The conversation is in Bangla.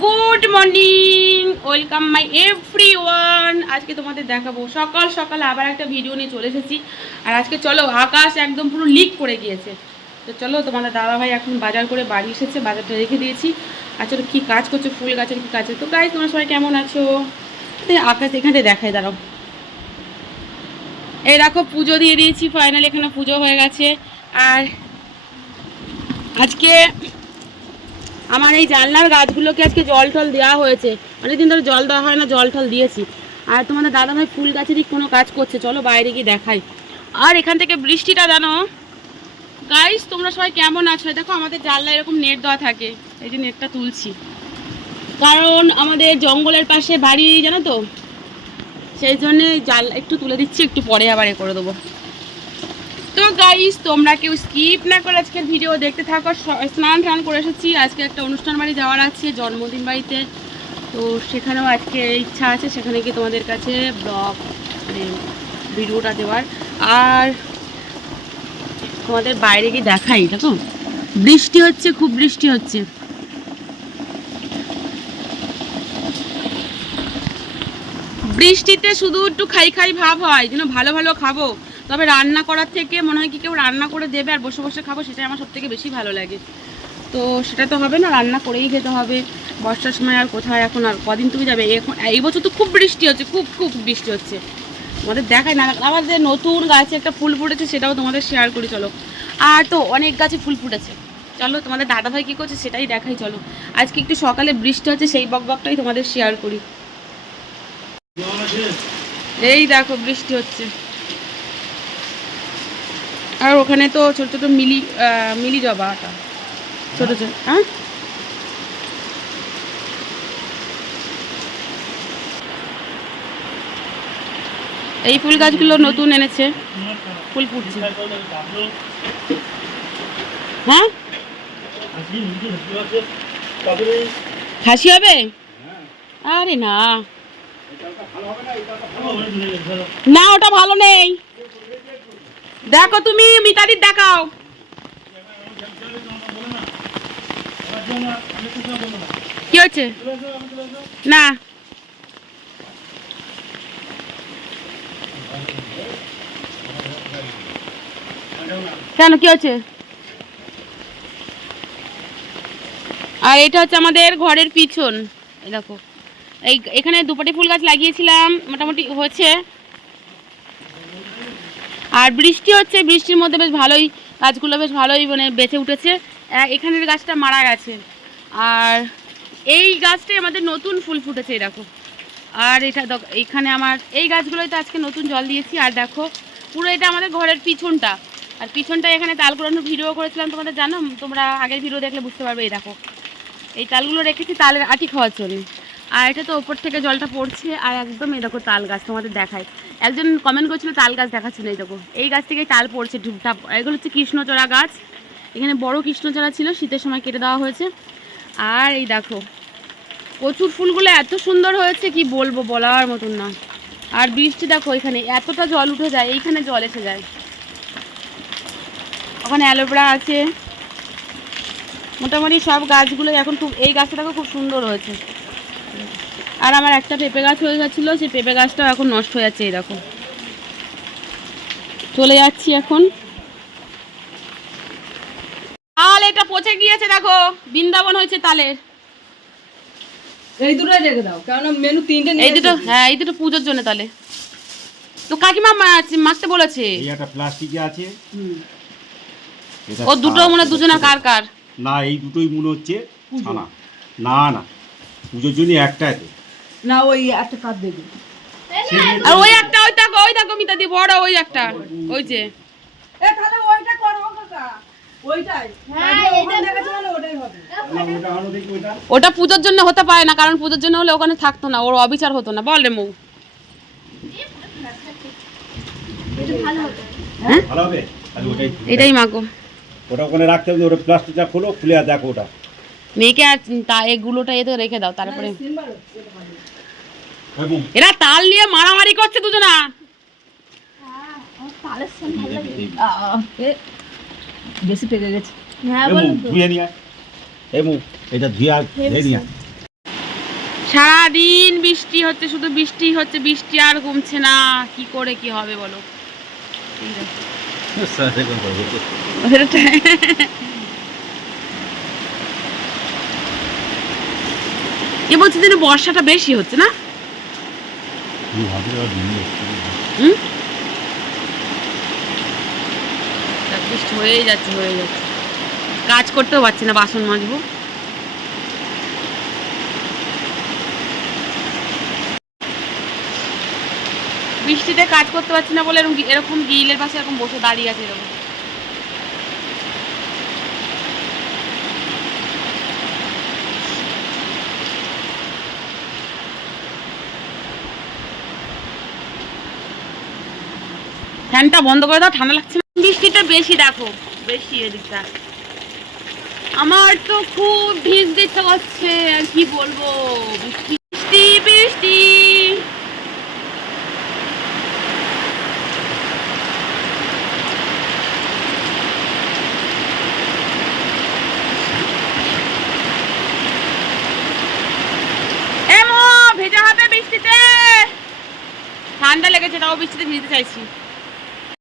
Morning welcome my everyone আজকে তোমাদের দেখাবো। সকাল সকাল আবার একটা ভিডিও নিয়ে চলে এসেছি। আর আজকে চলো, আকাশ একদম পুরো লিক করে গিয়েছে। তো চলো, তোমাদের দাদাভাই এখন বাজার করে বাড়ি এসেছে, বাজারটা রেখে দিয়েছি। আর চলো, কী কাজ করছ? ফুল গাছের কী কাজ তো গাছ তোমরা সবাই কেমন আছো? আকাশ এখানে দেখায়, দাঁড়াও। এই দেখো, পুজো দিয়ে দিয়েছি ফাইনালি এখানে পুজো হয়ে গেছে। আর আজকে আমার এই জানলার গাছগুলোকে আজকে জল টল দেওয়া হয়েছে। অনেকদিন ধরে জল দেওয়া হয় না, জল টল দিয়েছি। আর তোমাদের দাদা ভাই ফুল গাছেরই কোনো কাজ করছে, চলো বাইরে গিয়ে দেখাই। আর এখান থেকে বৃষ্টিটা জানো? গাইস তোমরা সবাই কেমন আছো? দেখো, আমাদের জানলা এরকম নেট দেওয়া থাকে। এই যে নেটটা তুলছি। কারণ আমাদের জঙ্গলের পাশে বাড়ি, জানো তো? সেই জন্যে জাল একটু তুলে দিচ্ছি, একটু পরে আবার এ করে দেবো। তো গাইস তোমরা কেউ স্কিপ না করে আজকের ভিডিও দেখতে থাকো স্নান টান করে এসেছি। আজকে একটা অনুষ্ঠান বাড়ি যাওয়ার আছে, জন্মদিন বাড়িতে। তো সেখানেও আজকে ইচ্ছা আছে, সেখানে গিয়ে তোমাদের কাছে ব্লগ মানে ভিডিওটা দেওয়ার। আর তোমাদের বাইরে গিয়ে দেখাই, দেখো। বৃষ্টি হচ্ছে, খুব বৃষ্টি হচ্ছে। বৃষ্টিতে শুধু একটু খাই খাই ভাব হয়, যেন ভালো ভালো খাব। তবে রান্না করার থেকে মনে হয় কি কেউ রান্না করে দেবে আর বসে বসে খাব সেটাই আমার সবথেকে বেশি ভালো লাগে। তো সেটা তো হবে না, রান্না করেই খেতে হবে। বর্ষার সময় আর কোথায় এখন আর কদিন তুমি যাবে? এখন এই বছর তো খুব বৃষ্টি হচ্ছে, খুব খুব বৃষ্টি হচ্ছে। তোমাদের দেখাই না, আবার যে নতুন গাছে একটা ফুল ফুটেছে সেটাও তোমাদের শেয়ার করি, চলো। আর তো অনেক গাছে ফুল ফুটেছে। চলো, তোমাদের দাদাভাই কী করছে সেটাই দেখাই, চলো। আজকে একটু সকালে বৃষ্টি হচ্ছে, সেই বক বকটাই তোমাদের শেয়ার করি। এই দেখো, বৃষ্টি হচ্ছে। আর ওখানে তো ছোট ছোট মিলি মিলি জবাটা ছোট ছোট হ্যাঁ? এই ফুল গাছগুলো নতুন এনেছে। ফুল ফুটছে। হ্যাঁ? খাসি হবে? আরে না। না, ওটা ভালো নেই। দেখো তুমি মিতারির দেখাও। কি হচ্ছে না। কেন, কি হচ্ছে আর এটা হচ্ছে আমাদের ঘরের পিছন। দেখো। এই, এখানে দুপাটি ফুল গাছ লাগিয়েছিলাম। মোটামুটি হচ্ছে আর বৃষ্টি হচ্ছে, বৃষ্টির মধ্যে বেশ ভালোই, গাছগুলো বেশ ভালোই মানে বেঁচে উঠেছে। এখানের গাছটা মারা গেছে। আর এই গাছটাই আমাদের নতুন ফুল ফুটেছে এরকম আর এটা এইখানে আমার, এই গাছগুলোই তো আজকে নতুন জল দিয়েছি। আর দেখো, পুরো এটা আমাদের ঘরের পিছনটা। আর পিছনটা এখানে তাল কুড়ানোর ভিডিও করেছিলাম, তোমাদের জানো? তোমরা আগের ভিডিও দেখলে বুঝতে পারবে, এই দেখো। এই তালগুলো রেখেছি, তালের আটি খাওয়ার জন্য। আর এটা তো ওপর থেকে জলটা পড়ছে, আর একদম এই দেখো তাল গাছ তোমাদের দেখায় একজন কমেন্ট করেছিল তাল গাছ দেখাচ্ছে না, এই দেখো। এই গাছ থেকে তাল পড়ছে ঢুকটাপ এগুলো হচ্ছে কৃষ্ণচূড়া গাছ। এখানে বড় কৃষ্ণচূড়া ছিল, শীতের সময় কেটে দেওয়া হয়েছে। আর এই দেখো, প্রচুর ফুলগুলো এত সুন্দর হয়েছে, কি বলব বলার মতন না। আর বৃষ্টি দেখো এখানে, এতটা জল উঠে যায়, এইখানে জল এসে যায়। ওখানে অ্যালোভেরা আছে। মোটামুটি সব গাছগুলো এখন খুব, এই গাছটা দেখো খুব সুন্দর হয়েছে। আর আমার একটা পেঁপে গাছ হয়ে গেছিল সেই পেঁপে গাছটাও এখন নষ্ট হয়ে যাচ্ছে এই দেখো। চলে যাচ্ছি এখন। তাল এটা পচে গিয়েছে দেখো। বৃন্দাবন হয়েছে তালের এই দুটোই রেখে দাও কারণ মেনু তিনটে এই দুটো হ্যাঁ এই দুটো পুজোর জন্য তাহলে তো কাকিমা মা- মাখতে বলেছে। এই একটা প্লাস্টিকে আছে। ও দুটো মনে হয়। দুজনের কার কার? না এই দুটোই মনে হচ্ছে ছানা। না না পুজোর জন্য একটাই তো না ওই একটা কাপ দেবে। আর ওই একটা ওই দেখো ওই দেখো মিতা দি বড় ওই একটা। ওই যে। এ তাহলে ওইটা করো কাকা ওইটাই। হ্যাঁ মানে ওটা আনো দেখি ওটা ওটা পুজোর জন্য হতে পারে না কারণ পুজোর জন্য হলে ওখানে থাকতো না ওর অবিচার হতো না। বল রে মৌ। হ্যাঁ? এটাই মাগো। ওটা ওখানে রাখতে হবে ওটা প্লাস্টিকটা খোলো খুলে দেখো ওটা। মেয়েকে আর তা এগুলোটা এতে রেখে দাও তারপরে এরা তাল নিয়ে মারামারি করছে দুজনা। বেশি পেকে গেছে। হ্যাঁ। সারাদিন বৃষ্টি হচ্ছে শুধু বৃষ্টি হচ্ছে বৃষ্টি আর কমছে না। কি করে কি হবে বলো। এ বলছে যেন বর্ষাটা বেশি হচ্ছে না? কাজ করতেও পারছি না বাসন মাজবো বৃষ্টিতে কাজ করতে পারছি না বলে এরকম এরকম গিলের পাশে এরকম বসে দাঁড়িয়ে আছে এরকম ফ্যানটা বন্ধ করে দাও ঠান্ডা লাগছে না। বৃষ্টিটা বেশি দেখো। বেশি এদিকটা। আমার তো খুব ভিজতে ইচ্ছা করছে আর কি বলব? বৃষ্টি বৃষ্টি ভেজা হবে বৃষ্টিতে। ঠান্ডা লেগেছে তাও বৃষ্টিতে ভিজতে চাইছি।